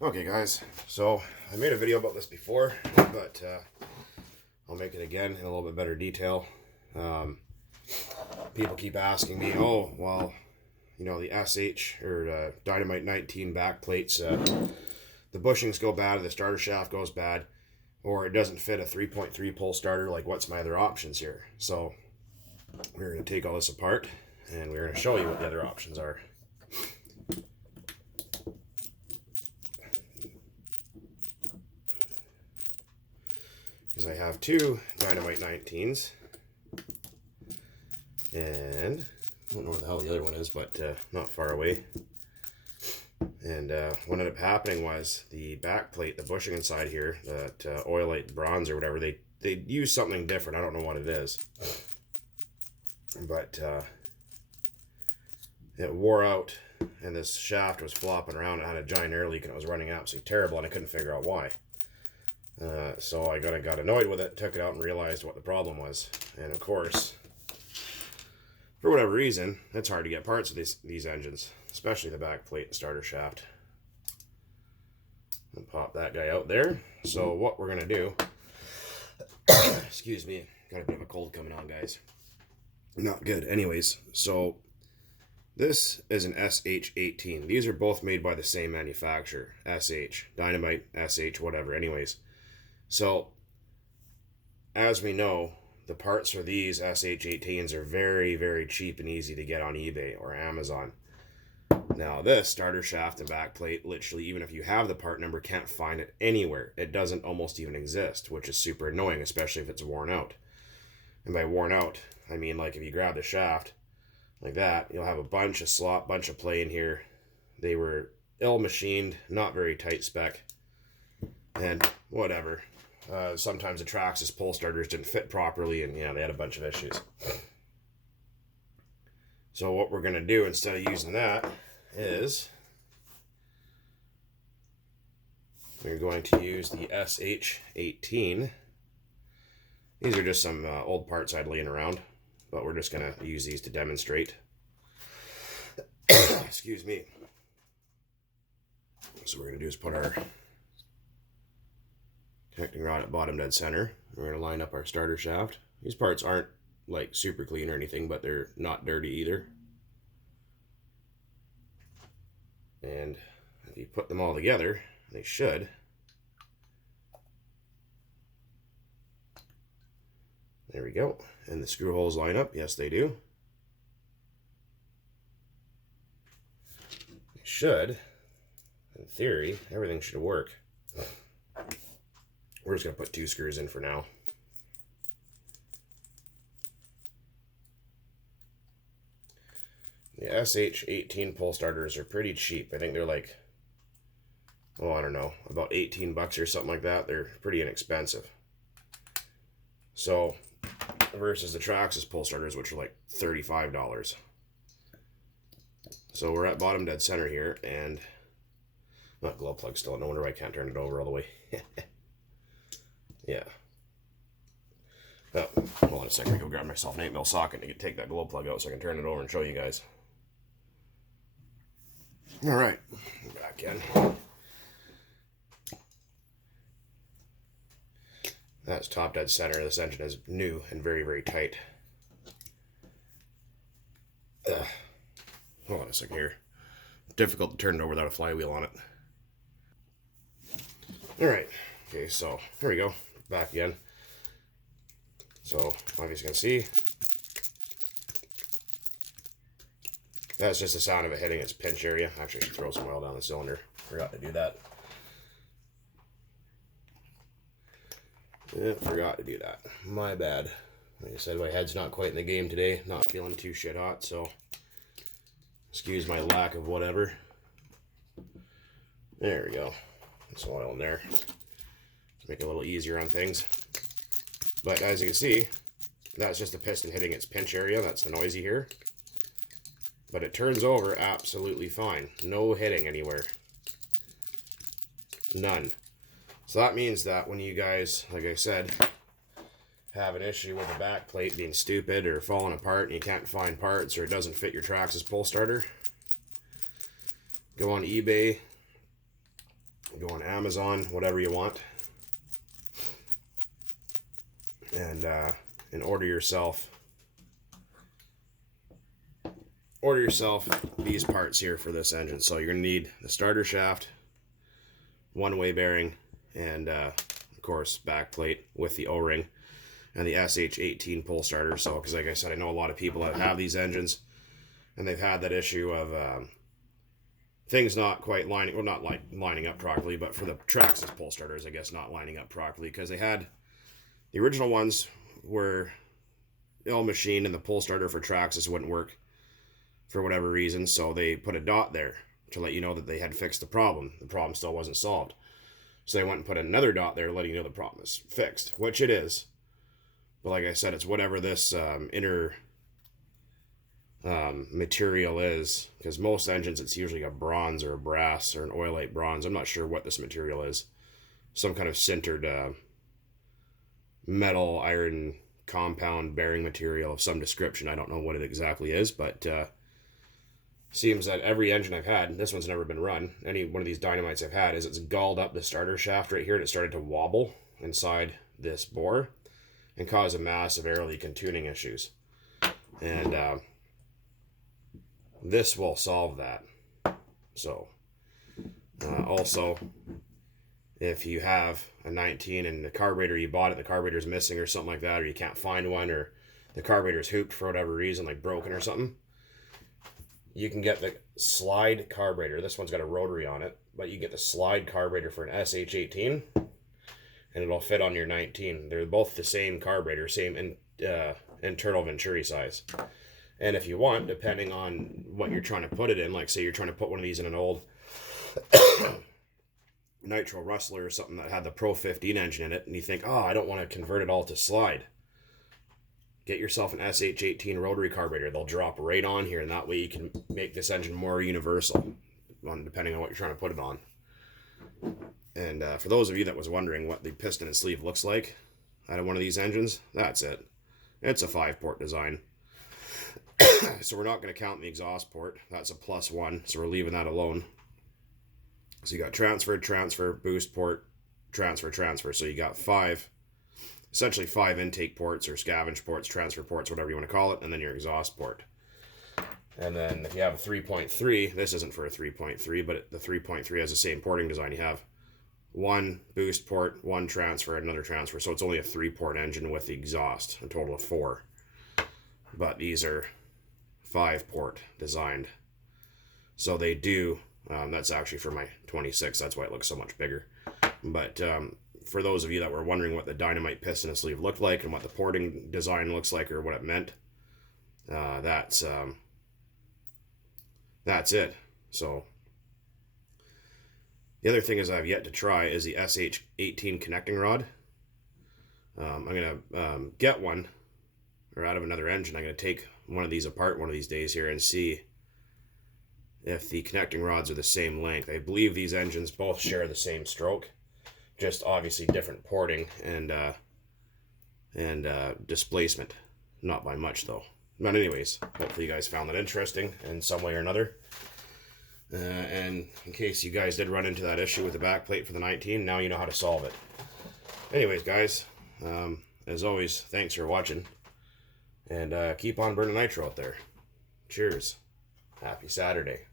Okay guys, so I made a video about this before, but I'll make it again in a little bit better detail. People keep asking me, oh, well, you know, the SH or Dynamite 19 back plates, the bushings go bad, the starter shaft goes bad, or it doesn't fit a 3.3 pole starter. Like, what's my other options here? So we're going to take all this apart and we're going to show you what the other options are. Because I have two Dynamite 19s, and I don't know where the hell the other one is, but not far away. And what ended up happening was the back plate, the bushing inside here, that oilite bronze or whatever, they used something different. I don't know what it is, but it wore out, and this shaft was flopping around. It had a giant air leak, and it was running absolutely terrible, and I couldn't figure out why. So I got annoyed with it, took it out, and realized what the problem was. And of course, for whatever reason, it's hard to get parts of these engines, especially the back plate and starter shaft. I'll pop that guy out there. So what we're gonna do, excuse me, got a bit of a cold coming on, guys. Not good. Anyways, so this is an SH18. These are both made by the same manufacturer, SH, Dynamite, SH, whatever. Anyways, so as we know, the parts for these SH18s are very, very cheap and easy to get on eBay or Amazon. Now this starter shaft and back plate, literally, even if you have the part number, can't find it anywhere. It doesn't almost even exist, which is super annoying, especially if it's worn out. And by worn out, I mean, like, if you grab the shaft like that, you'll have a bunch of slop, bunch of play in here. They were ill machined, not very tight spec, and whatever. Sometimes the Traxxas pole starters didn't fit properly, and yeah, they had a bunch of issues. So what we're going to do instead of using that is we're going to use the SH18. These are just some old parts I had laying around, but we're just going to use these to demonstrate. Excuse me. So what we're going to do is put our connecting rod at bottom dead center. We're going to line up our starter shaft. These parts aren't like super clean or anything, but they're not dirty either. And if you put them all together, they should. There we go. And the screw holes line up. Yes, they do. They should. In theory, everything should work. We're just going to put 2 screws in for now. The SH18 pole starters are pretty cheap. I think they're like, oh, I don't know, about 18 bucks or something like that. They're pretty inexpensive. So, versus the Traxxas pole starters, which are like $35. So we're at bottom dead center here, and not glow plug still. No wonder why I can't turn it over all the way. Yeah. Oh, hold on a second. I go grab myself an 8mm socket to take that glow plug out so I can turn it over and show you guys. All right, back in. That's top dead center. This engine is new and very, very tight. Hold on a second here. Difficult to turn it over without a flywheel on it. All right. Okay, so here we go. Back again. So, obviously you can see, that's just the sound of it hitting its pinch area. Actually, I should throw some oil down the cylinder. Forgot to do that. Yeah, forgot to do that. My bad. Like I said, my head's not quite in the game today. Not feeling too shit hot, so excuse my lack of whatever. There we go. Some oil in there. Make it a little easier on things. But as you can see, that's just the piston hitting its pinch area. That's the noisy here. But it turns over absolutely fine. No hitting anywhere. None. So that means that when you guys, like I said, have an issue with the back plate being stupid or falling apart and you can't find parts, or it doesn't fit your Traxxas pole starter, go on eBay, Amazon, whatever you want, and order yourself these parts here for this engine. So you're gonna need the starter shaft, one-way bearing, and of course back plate with the O-ring, and the SH18 pull starter. So, because like I said, I know a lot of people that have these engines, and they've had that issue of things not quite lining, well, not like lining up properly, but for the Traxxas pull starters, I guess, not lining up properly, because they had the original ones were ill machined, and the pull starter for Traxxas wouldn't work for whatever reason, so they put a dot there to let you know that they had fixed the problem. The problem still wasn't solved, so they went and put another dot there letting you know the problem is fixed, which it is. But like I said, it's whatever this inner material is, because most engines it's usually a bronze or a brass or an oilite bronze. I'm not sure what this material is. Some kind of sintered metal iron compound bearing material of some description. I don't know what it exactly is, but seems that every engine I've had, this one's never been run, any one of these Dynamites I've had, is it's galled up the starter shaft right here, and it started to wobble inside this bore and cause a massive air leak and tuning issues. And this will solve that. So also, if you have a 19 and the carburetor, you bought it, the carburetor's missing or something like that, or you can't find one, or the carburetor's hooped for whatever reason, like broken or something, you can get the slide carburetor. This one's got a rotary on it, but you get the slide carburetor for an SH18, and it'll fit on your 19. They're both the same carburetor, same internal venturi size. And if you want, depending on what you're trying to put it in, like say you're trying to put one of these in an old nitro rustler or something that had the Pro 15 engine in it, and you think, oh, I don't want to convert it all to slide, get yourself an SH18 rotary carburetor. They'll drop right on here, and that way you can make this engine more universal, depending on what you're trying to put it on. And for those of you that was wondering what the piston and sleeve looks like out of one of these engines, that's it. It's a 5-port design. So we're not going to count the exhaust port. That's a +1, so we're leaving that alone. So you got transfer, boost port, transfer. So you got essentially five intake ports or scavenge ports, transfer ports, whatever you want to call it, and then your exhaust port. And then if you have a 3.3, this isn't for a 3.3, but the 3.3 has the same porting design. You have one boost port, one transfer, another transfer. So it's only a 3-port engine with the exhaust, a total of 4. But these are 5-port designed. So they do, that's actually for my 26, that's why it looks so much bigger. But for those of you that were wondering what the Dynamite piston and sleeve looked like and what the porting design looks like or what it meant, that's it. So the other thing is I've yet to try is the SH18 connecting rod. I'm going to get one, or out of another engine, I'm going to take one of these apart one of these days here and see if the connecting rods are the same length. I believe these engines both share the same stroke, just obviously different porting and displacement. Not by much though. But anyways, hopefully you guys found that interesting in some way or another. And in case you guys did run into that issue with the back plate for the 19, now you know how to solve it. Anyways, guys, as always, thanks for watching. And keep on burning nitro out there. Cheers. Happy Saturday.